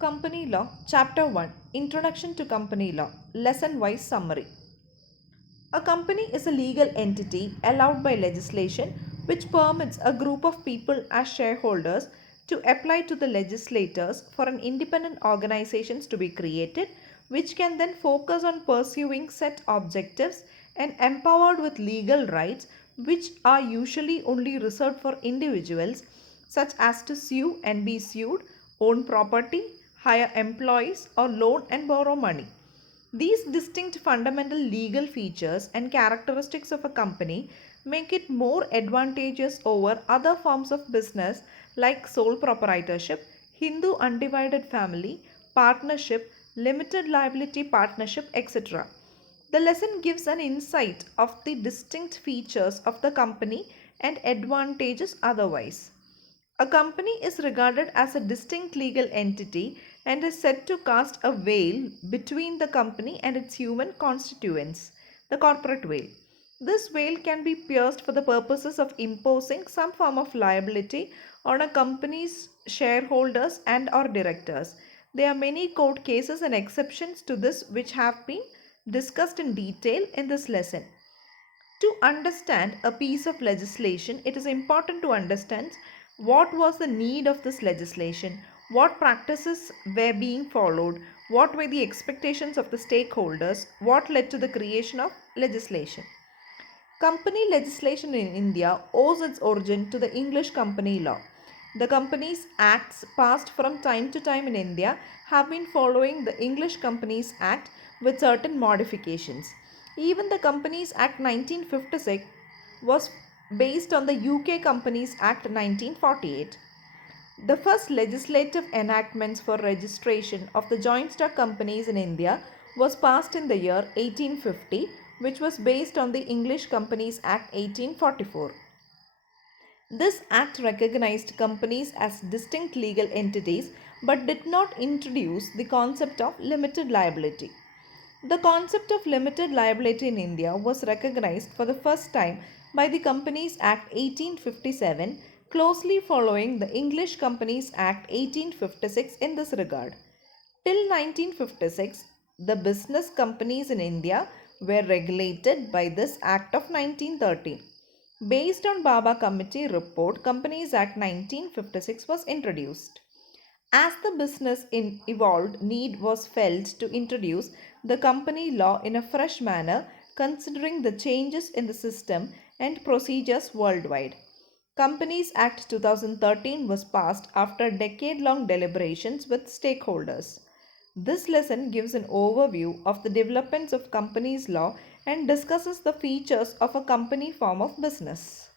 Company Law, Chapter 1, Introduction to Company Law, Lesson-wise Summary. A company is a legal entity allowed by legislation which permits a group of people as shareholders to apply to the legislators for an independent organizations to be created which can then focus on pursuing set objectives and empowered with legal rights which are usually only reserved for individuals such as to sue and be sued, own property, hire employees or loan and borrow money. These distinct fundamental legal features and characteristics of a company make it more advantageous over other forms of business like sole proprietorship, Hindu undivided family, partnership, limited liability partnership, etc. The lesson gives an insight of the distinct features of the company and advantages otherwise. A company is regarded as a distinct legal entity and is said to cast a veil between the company and its human constituents, the corporate veil. This veil can be pierced for the purposes of imposing some form of liability on a company's shareholders and or directors. There are many court cases and exceptions to this which have been discussed in detail in this lesson. To understand a piece of legislation, it is important to understand what was the need of this legislation, what practices were being followed, what were the expectations of the stakeholders, what led to the creation of legislation. Company legislation in India owes its origin to the English Company Law. The Companies Acts passed from time to time in India have been following the English Companies Act with certain modifications. Even the Companies Act 1956 was based on the UK Companies Act 1948. The first legislative enactments for registration of the joint stock companies in India was passed in the year 1850, which was based on the English Companies Act 1844. This act recognized companies as distinct legal entities but did not introduce the concept of limited liability. The concept of limited liability in India was recognized for the first time by the Companies Act 1857, closely following the English Companies Act 1856 in this regard. Till 1956, the business companies in India were regulated by this Act of 1913. Based on Baba Committee report, Companies Act 1956 was introduced. As the business evolved, need was felt to introduce the company law in a fresh manner, considering the changes in the system and procedures worldwide. Companies Act 2013 was passed after decade long deliberations with stakeholders. This lesson gives an overview of the developments of companies law and discusses the features of a company form of business.